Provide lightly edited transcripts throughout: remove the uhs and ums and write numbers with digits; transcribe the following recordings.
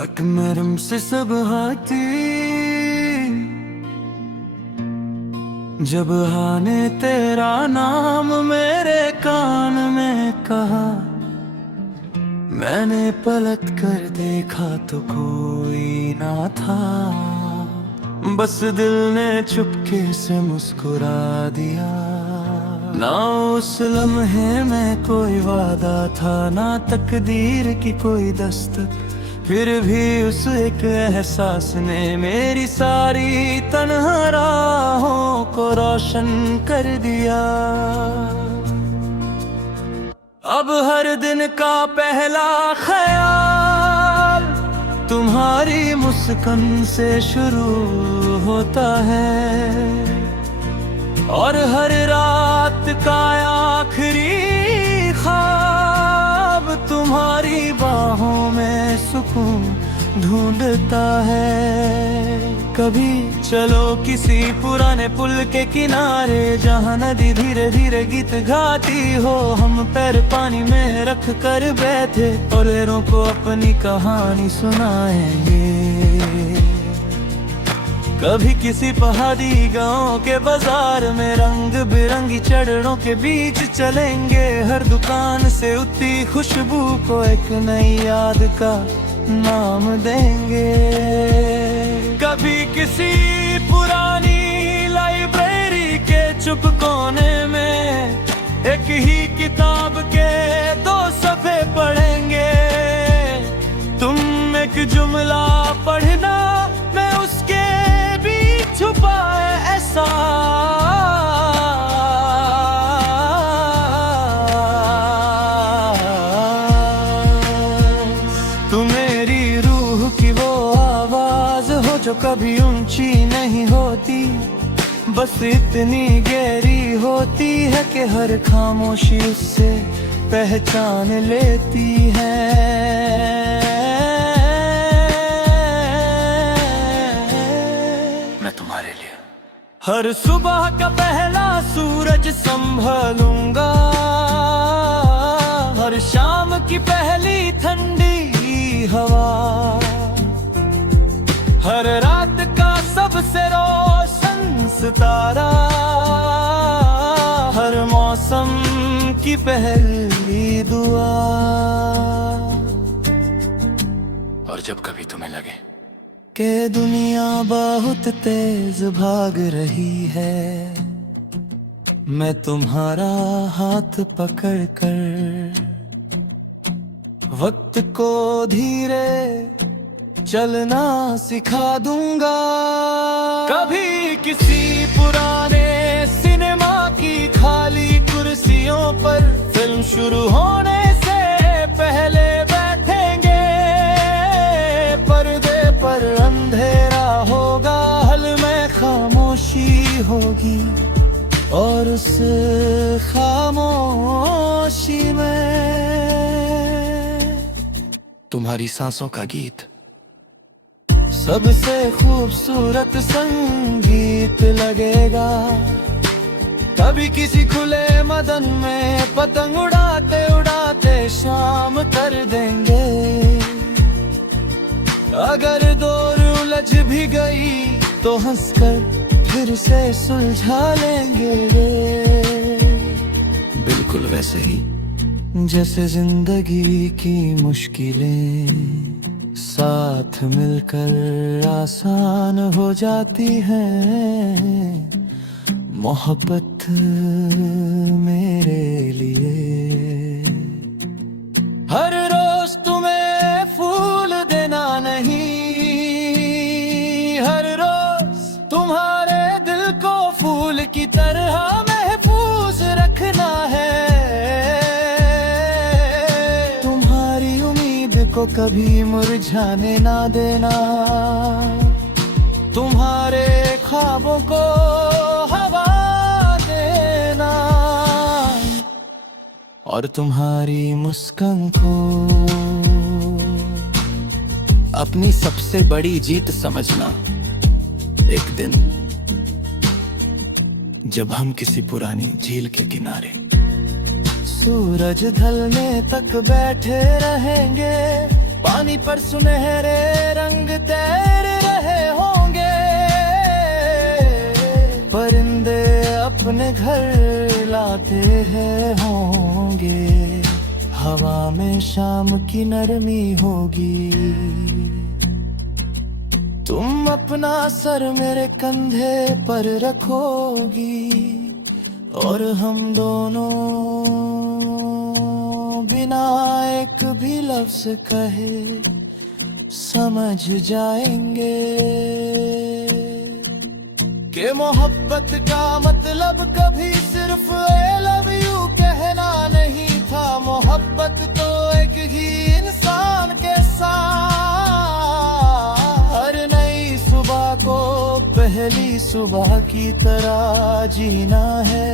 हट नरम से सब हाथी, जब हाँ ने तेरा नाम मेरे कान में कहा, मैंने पलट कर देखा तो कोई ना था। बस दिल ने चुपके से मुस्कुरा दिया। ना उस लम्हे में कोई वादा था, ना तकदीर की कोई दस्तक, फिर भी उस एक एहसास ने मेरी सारी तन्हा राहों को रोशन कर दिया। अब हर दिन का पहला ख्याल तुम्हारी मुस्कान से शुरू होता है, और हर रात का आखिरी ख्वाब तुम्हारी बाहों में सुकून ढूंढता है। कभी चलो किसी पुराने पुल के किनारे, जहाँ नदी धीरे धीरे गीत गाती हो, हम पैर पानी में रख कर बैठे और लहरों को अपनी कहानी सुनाएंगे। कभी किसी पहाड़ी गांव के बाजार में रंग बिरंगी चढ़ों के बीच चलेंगे, हर दुकान से उठती खुशबू को एक नई याद का नाम देंगे। कभी किसी पुरानी लाइब्रेरी के चुप कोने में एक ही किताब के 2 सफ़े पढ़ेंगे। तुम एक जुमला पढ़ना, मैं उसके बीच छुपा ऐसा जो कभी ऊंची नहीं होती, बस इतनी गहरी होती है कि हर खामोशी उससे पहचान लेती है। मैं तुम्हारे लिए हर सुबह का पहला सूरज संभालूंगा, हर शाम की पहली ठंडी हवा, हर रात का सबसे रोशन सितारा, हर मौसम की पहली दुआ। और जब कभी तुम्हें लगे कि दुनिया बहुत तेज भाग रही है, मैं तुम्हारा हाथ पकड़कर वक्त को धीरे चलना सिखा दूंगा। कभी किसी पुराने सिनेमा की खाली कुर्सियों पर फिल्म शुरू होने से पहले बैठेंगे, पर्दे पर अंधेरा होगा, हल में खामोशी होगी, और उस खामोशी में तुम्हारी सांसों का गीत सबसे खूबसूरत संगीत लगेगा। कभी किसी खुले मैदान में पतंग उड़ाते उड़ाते शाम कर देंगे। अगर डोर उलझ भी गई तो हंसकर फिर से सुलझा लेंगे, बिल्कुल वैसे ही जैसे जिंदगी की मुश्किलें साथ मिलकर आसान हो जाती है। मोहब्बत मेरे लिए हर रोज तुम्हें फूल देना नहीं, हर रोज तुम्हारे दिल को फूल की तरह महफूज रखना है। को कभी मुरझाने ना देना, तुम्हारे ख्वाबों को हवा देना, और तुम्हारी मुस्कान को अपनी सबसे बड़ी जीत समझना। एक दिन जब हम किसी पुरानी झील के किनारे सूरज ढलने तक बैठे रहेंगे, पानी पर सुनहरे रंग तैर रहे होंगे, परिंदे अपने घर लाते हैं होंगे, हवा में शाम की नरमी होगी। तुम अपना सर मेरे कंधे पर रखोगी और हम दोनों बिना एक भी लफ्ज कहे समझ जाएंगे कि मोहब्बत का मतलब कभी सिर्फ आई लव यू कहना नहीं था। मोहब्बत तो एक ही इंसान के साथ हर नई सुबह को पहली सुबह की तरह जीना है,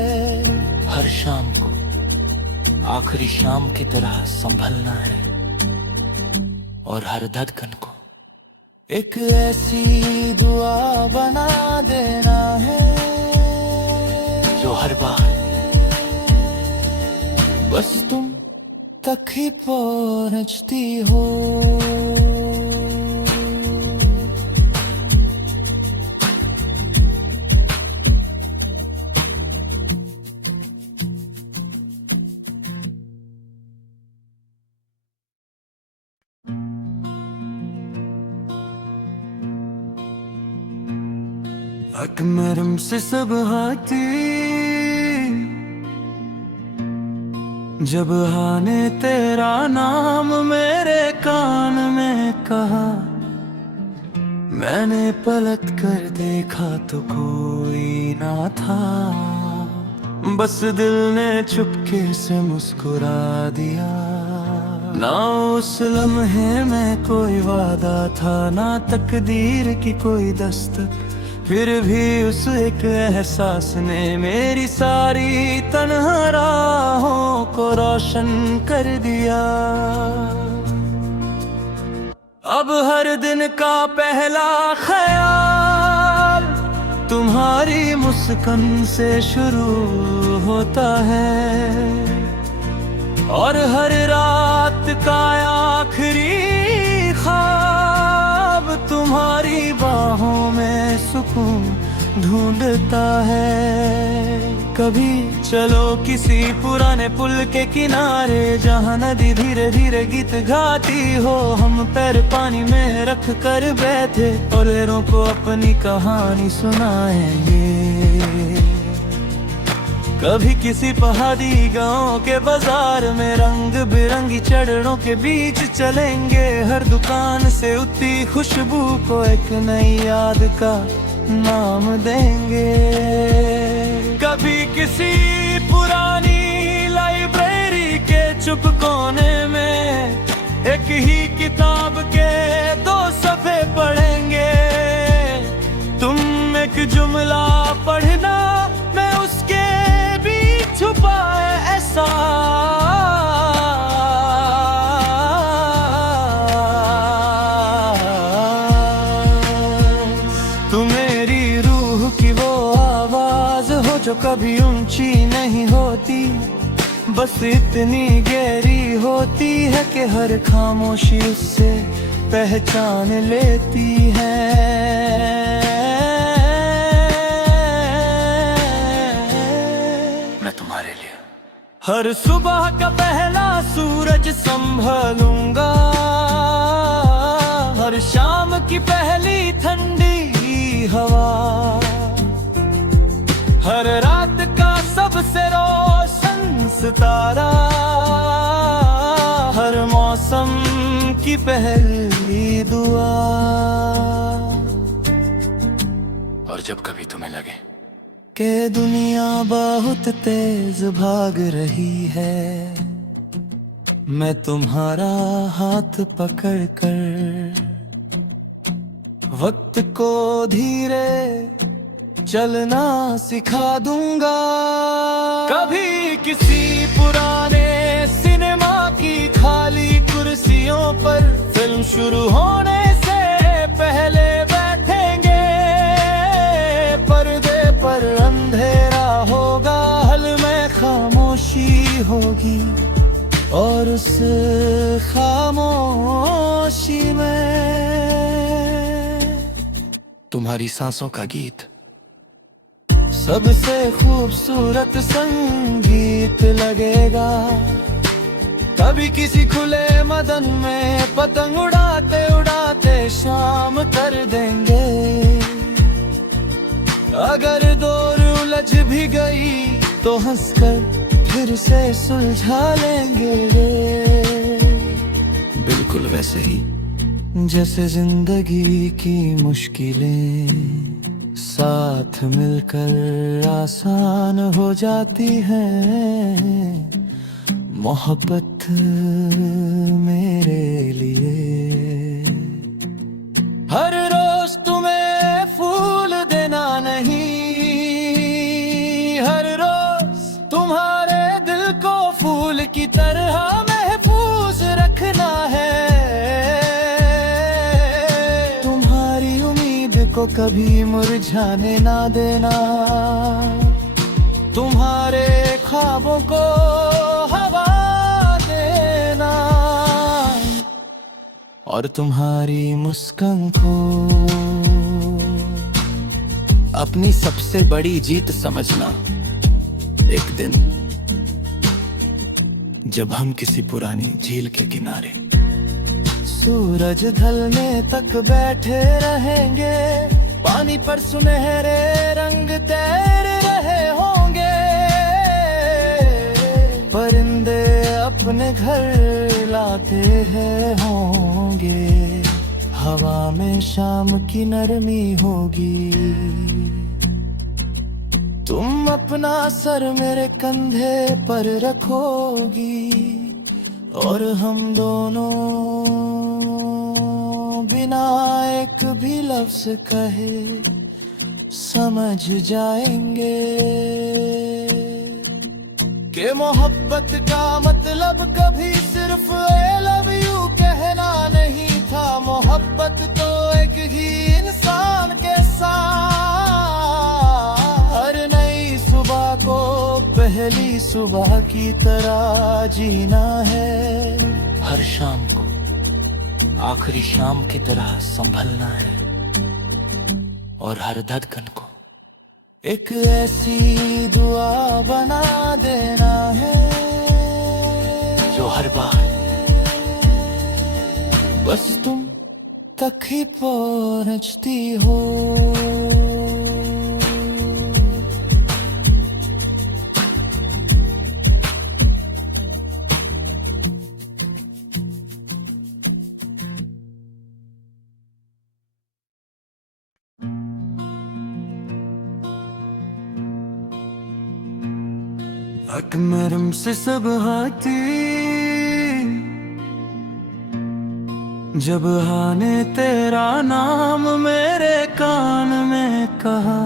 हर शाम को आखिरी शाम की तरह संभलना है और हर धड़कन को एक ऐसी दुआ बना देना है जो हर बार बस तुम तक ही पहुंचती हो। अकमरम से सब हाथी जब आने तेरा नाम मेरे कान में कहा, मैंने पलट कर देखा तो कोई ना था, बस दिल ने चुपके से मुस्कुरा दिया। ना उस लम्हे में कोई वादा था, ना तकदीर की कोई दस्तक, फिर भी उस एक एहसास ने मेरी सारी तन्हा राहों को रोशन कर दिया। अब हर दिन का पहला ख्याल तुम्हारी मुस्कान से शुरू होता है और हर रात का आखिरी ख्वाब तुम्हारी बाहों में सुकून ढूंढता है। कभी चलो किसी पुराने पुल के किनारे जहाँ नदी धीरे धीरे गीत गाती हो, हम पैर पानी में रख कर बैठे और लहरों को अपनी कहानी सुनाएंगे। कभी किसी पहाड़ी गांव के बाजार में रंग बिरंगी चढ़ों के बीच चलेंगे, हर दुकान से उठती खुशबू को एक नई याद का नाम देंगे। कभी किसी पुरानी लाइब्रेरी के चुप कोने में एक ही किताब के 2 सफ़े पढ़ेंगे, तुम एक जुमला पढ़ना मैं उसके बीच छुपा ऐसा तू मेरी रूह की वो आवाज हो जो कभी ऊंची नहीं होती, बस इतनी गहरी होती है कि हर खामोशी उससे पहचान लेती है। मैं तुम्हारे लिए हर सुबह का पहला सूरज संभलूंगा, हर शाम की पहली ठंडी हवा, हर रात का सबसे रोशन सितारा, हर मौसम की पहली दुआ। और जब कभी तुम्हें लगे कि दुनिया बहुत तेज भाग रही है, मैं तुम्हारा हाथ पकड़कर वक्त को धीरे चलना सिखा दूंगा। कभी किसी पुराने सिनेमा की खाली कुर्सियों पर फिल्म शुरू होने से पहले बैठेंगे, पर्दे पर अंधेरा होगा, हल में खामोशी होगी, और उस खामोशी में तुम्हारी सांसों का गीत सबसे खूबसूरत संगीत लगेगा। कभी किसी खुले मदन में पतंग उड़ाते उड़ाते शाम कर देंगे। अगर डोर उलझ भी गई तो हंसकर फिर से सुलझा लेंगे। बिल्कुल वैसे ही जैसे जिंदगी की मुश्किलें साथ मिलकर आसान हो जाती हैं। मोहब्बत मेरे लिए हर रोज तुम्हें फूल देना नहीं, हर रोज तुम्हारे दिल को फूल की तरह महफूज रखना है। तुम्हारी उम्मीद को कभी मुरझाने ना देना, तुम्हारे ख्वाबों को हवा देना और तुम्हारी मुस्कान को अपनी सबसे बड़ी जीत समझना। एक दिन जब हम किसी पुरानी झील के किनारे सूरज ढलने तक बैठे रहेंगे, पानी पर सुनहरे रंग तैर रहे होंगे। परिंदे अपने घर लाते हैं होंगे, हवा में शाम की नरमी होगी। तुम अपना सर मेरे कंधे पर रखोगी और हम दोनों बिना एक भी लफ्ज कहे समझ जाएंगे कि मोहब्बत का मतलब कभी सिर्फ आई लव यू कहना नहीं था। मोहब्बत तो एक ही इंसान के साथ हर नई सुबह को पहली सुबह की तरह जीना है। हर शाम को आखिरी शाम की तरह संभलना है और हर धड़कन को एक ऐसी दुआ बना देना है जो हर बार बस तुम तक ही पहुंचती हो। अकमरम से सब हाथी जब आने तेरा नाम मेरे कान में कहा,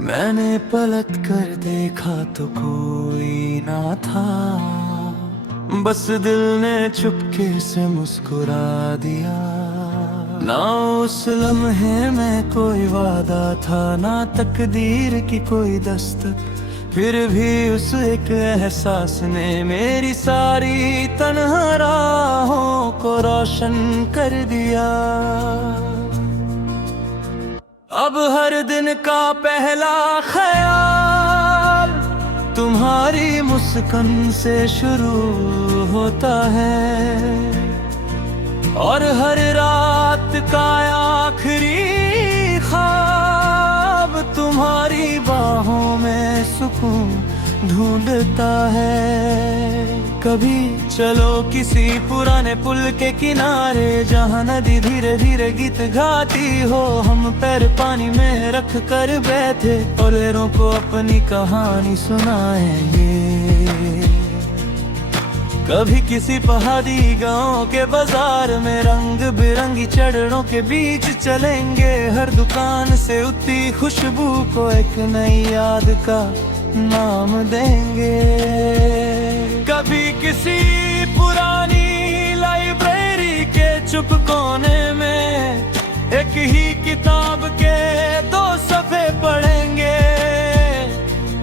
मैंने पलट कर देखा तो कोई ना था। बस दिल ने चुपके से मुस्कुरा दिया। ना उस लम्हे में कोई वादा था, ना तकदीर की कोई दस्तक, फिर भी उस एक एहसास ने मेरी सारी तन्हा राहों को रोशन कर दिया। अब हर दिन का पहला ख्याल तुम्हारी मुस्कान से शुरू होता है और हर रात का आखिरी ख्वाब तुम्हारी बाहों में सुकून ढूंढता है। कभी चलो किसी पुराने पुल के किनारे जहाँ नदी धीरे धीरे गीत गाती हो, हम पैर पानी में रख कर बैठे और लहरों को अपनी कहानी सुनाएंगे। कभी किसी पहाड़ी गांव के बाजार में रंग बिरंगी चढ़ों के बीच चलेंगे, हर दुकान से उठती खुशबू को एक नई याद का नाम देंगे। कभी किसी पुरानी लाइब्रेरी के चुप कोने में एक ही किताब के 2 सफ़े पढ़ेंगे।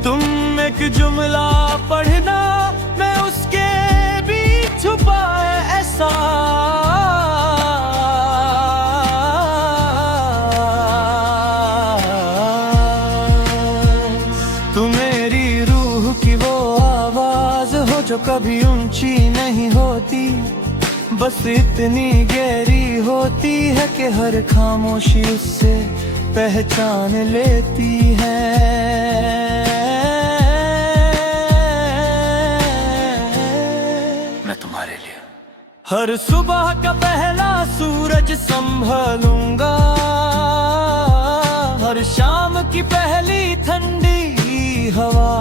तुम एक जुमला पढ़ना, मैं उसके जो कभी ऊंची नहीं होती, बस इतनी गहरी होती है कि हर खामोशी उससे पहचान लेती है। मैं तुम्हारे लिए हर सुबह का पहला सूरज संभालूंगा, हर शाम की पहली ठंडी हवा,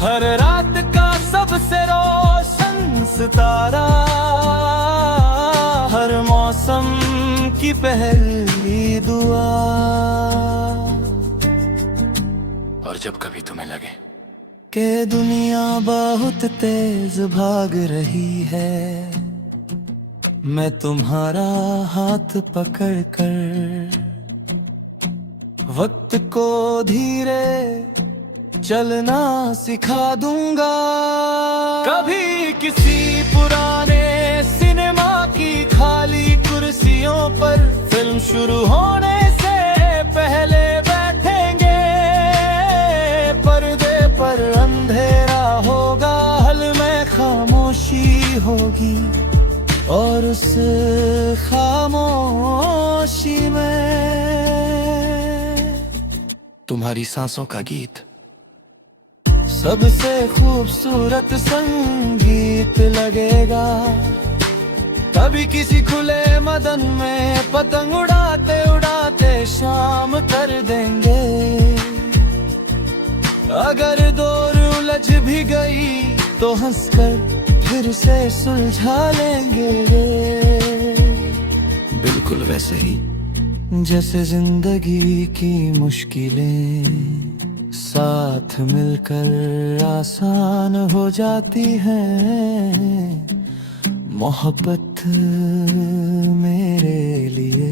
हर रात का सबसे रोशन सितारा, हर मौसम की पहली दुआ। और जब कभी तुम्हें लगे कि दुनिया बहुत तेज भाग रही है, मैं तुम्हारा हाथ पकड़कर वक्त को धीरे चलना सिखा दूंगा। कभी किसी पुराने सिनेमा की खाली कुर्सियों पर फिल्म शुरू होने से पहले बैठेंगे, पर्दे पर अंधेरा होगा, हल में खामोशी होगी, और उस खामोशी में तुम्हारी सांसों का गीत सबसे खूबसूरत संगीत लगेगा। कभी किसी खुले मैदान में पतंग उड़ाते उड़ाते शाम कर देंगे, अगर दौर उलझ भी गई तो हंसकर फिर से सुलझा लेंगे। बिल्कुल वैसे ही जैसे जिंदगी की मुश्किलें साथ मिलकर आसान हो जाती हैं, मोहब्बत मेरे लिए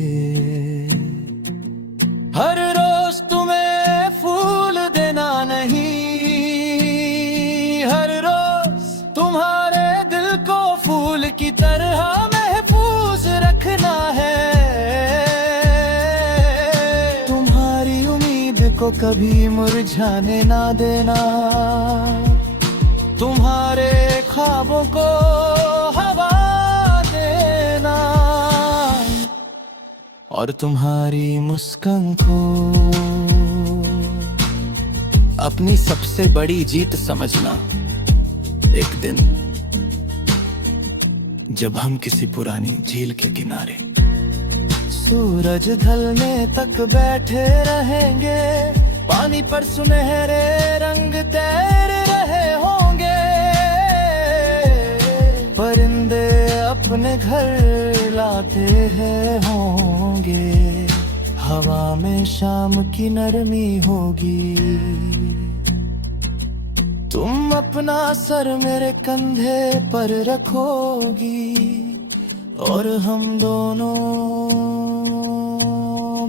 हर रोज तुम्हें फूल देना नहीं, हर रोज तुम्हारे दिल को फूल की तरह महफूज रखना है। को कभी मुरझाने ना देना, तुम्हारे ख्वाबों को हवा देना, और तुम्हारी मुस्कान को अपनी सबसे बड़ी जीत समझना। एक दिन जब हम किसी पुरानी झील के किनारे सूरज ढलने तक बैठे रहेंगे, पानी पर सुनहरे रंग तैर रहे होंगे, परिंदे अपने घर लाते हैं होंगे, हवा में शाम की नरमी होगी, तुम अपना सर मेरे कंधे पर रखोगी, और हम दोनों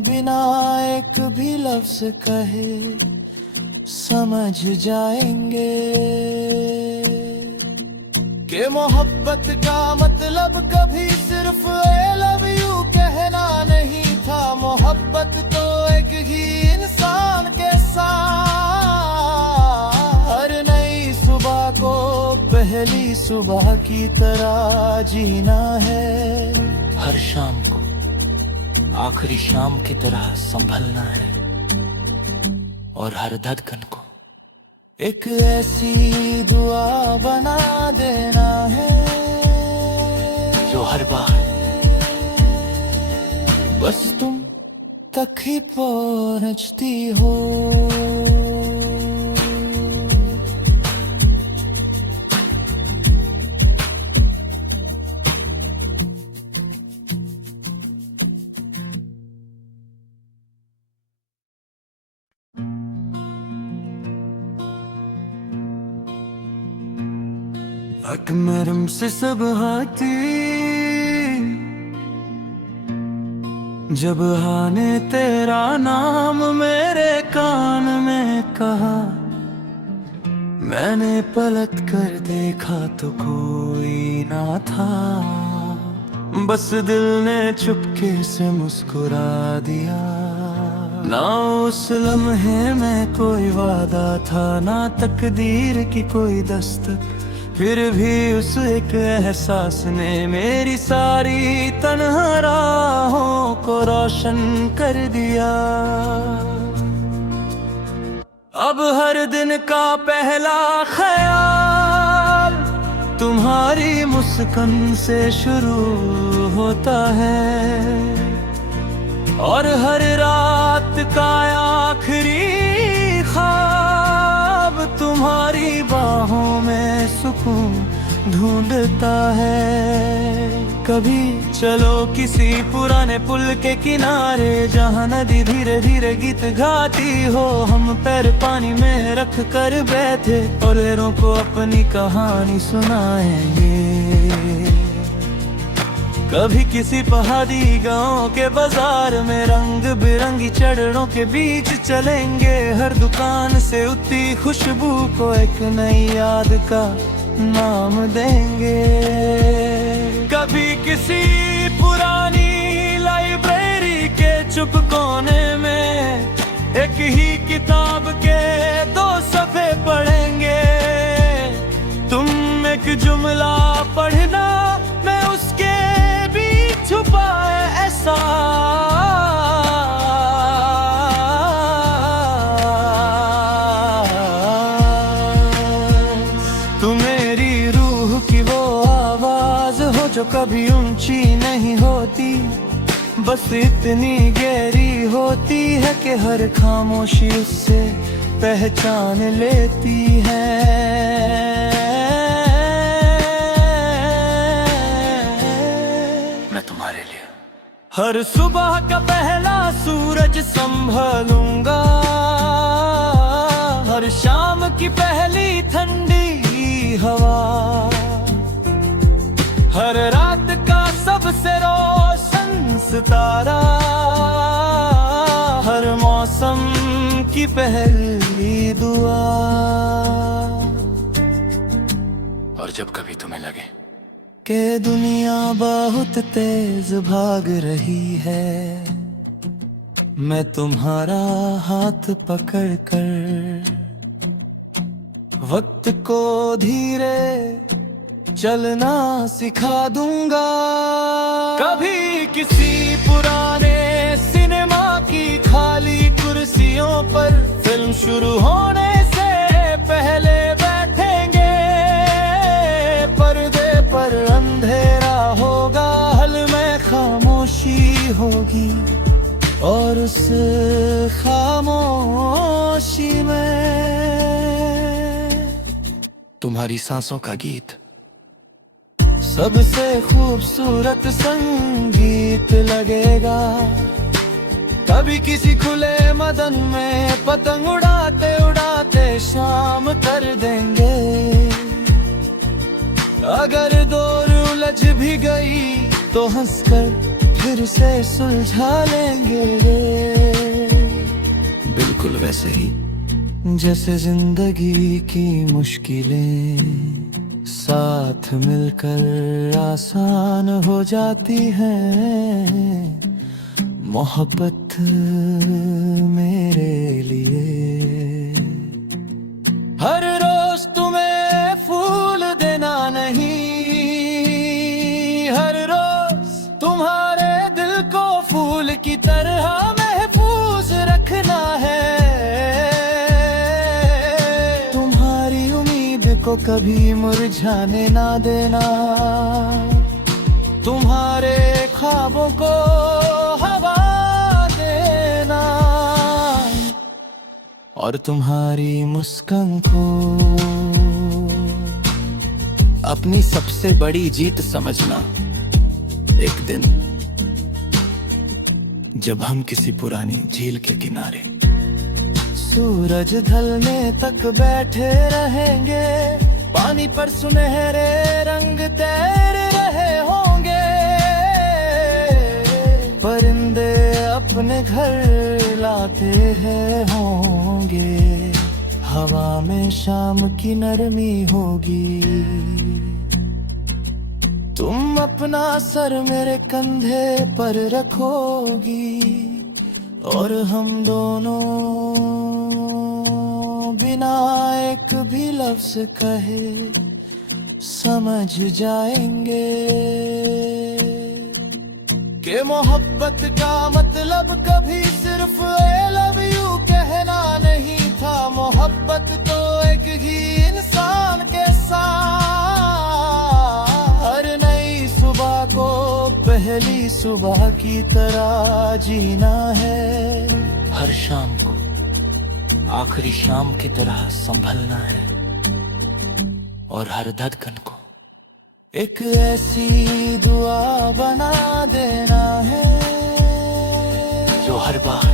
बिना एक भी लफ्ज कहे समझ जाएंगे कि मोहब्बत का मतलब कभी सिर्फ आई लव यू कहना नहीं था, मोहब्बत तो एक ही इंसान के साथ हर नई सुबह को पहली सुबह की तरह जीना है, हर शाम को आखिरी शाम की तरह संभलना है, और हर धड़कन को एक ऐसी दुआ बना देना है जो हर बार बस तुम तक ही पहुंचती हो। अकमरम से सब हाथी जब हाँ ने तेरा नाम मेरे कान में कहा, मैंने पलट कर देखा तो कोई ना था, बस दिल ने चुपके से मुस्कुरा दिया। ना उस लम्हे में कोई वादा था, ना तकदीर की कोई दस्तक, फिर भी उस एक एहसास ने मेरी सारी तन्हा राहों को रोशन कर दिया। अब हर दिन का पहला ख्याल तुम्हारी मुस्कान से शुरू होता है, और हर रात का आखिरी ख्वाब तुम्हारी बाहों में सुकून ढूंढता है। कभी चलो किसी पुराने पुल के किनारे, जहाँ नदी धीरे धीरे गीत गाती हो, हम पैर पानी में रख कर बैठे और लहरों को अपनी कहानी सुनाएंगे। कभी किसी पहाड़ी गांव के बाजार में रंग बिरंगी चढ़ों के बीच चलेंगे, हर दुकान से उठती खुशबू को एक नई याद का नाम देंगे। कभी किसी पुरानी लाइब्रेरी के चुप कोने में एक ही किताब के 2 सफ़े पढ़ेंगे। तुम एक जुमला पढ़ना, मैं उसके बीच छुपा ऐसा तू मेरी रूह की वो आवाज हो जो कभी ऊंची नहीं होती, बस इतनी गहरी होती है कि हर खामोशी उससे पहचान लेती है। मैं तुम्हारे लिए हर सुबह का पहला सूरज संभालूंगा, हर शाम की पहली ठंडी हवा, हर रात का सबसे रोशन सितारा, हर मौसम की पहली दुआ। और जब कभी तुम्हें लगे कि दुनिया बहुत तेज भाग रही है, मैं तुम्हारा हाथ पकड़ कर वक्त को धीरे चलना सिखा दूंगा। कभी किसी पुराने सिनेमा की खाली कुर्सियों पर फिल्म शुरू होने से पहले बैठेंगे, पर्दे पर अंधेरा होगा, हल में खामोशी होगी, और उस खामोशी में तुम्हारी सांसों का गीत सबसे खूबसूरत संगीत लगेगा। कभी किसी खुले मैदान में पतंग उड़ाते उड़ाते शाम कर देंगे, अगर डोर उलझ भी गई तो हंसकर फिर से सुलझा लेंगे। बिल्कुल वैसे ही जैसे जिंदगी की मुश्किलें साथ मिलकर आसान हो जाती हैं, मोहब्बत मेरे लिए हर रोज तुम्हें फूल देना नहीं, हर रोज तुम्हारे दिल को फूल की तरह महफूज रखना है। तुम्हारी उम्मीद को कभी मुरझाने ना देना, तुम्हारे ख्वाबों को हवा देना, और तुम्हारी मुस्कान को अपनी सबसे बड़ी जीत समझना। एक दिन जब हम किसी पुरानी झील के किनारे सूरज ढलने तक बैठे रहेंगे, पानी पर सुनहरे रंग तैर रहे होंगे, परिंदे अपने घर लाते हैं होंगे, हवा में शाम की नरमी होगी, तुम अपना सर मेरे कंधे पर रखोगी, और हम दोनों बिना एक भी लफ्ज कहे समझ जाएंगे कि मोहब्बत का मतलब कभी सिर्फ आई लव यू कहना नहीं था। मोहब्बत तो एक ही इंसान के साथ हर नई सुबह को पहली सुबह की तरह जीना है। हर शाम को आखिरी शाम की तरह संभलना है और हर धड़कन को एक ऐसी दुआ बना देना है जो हर बार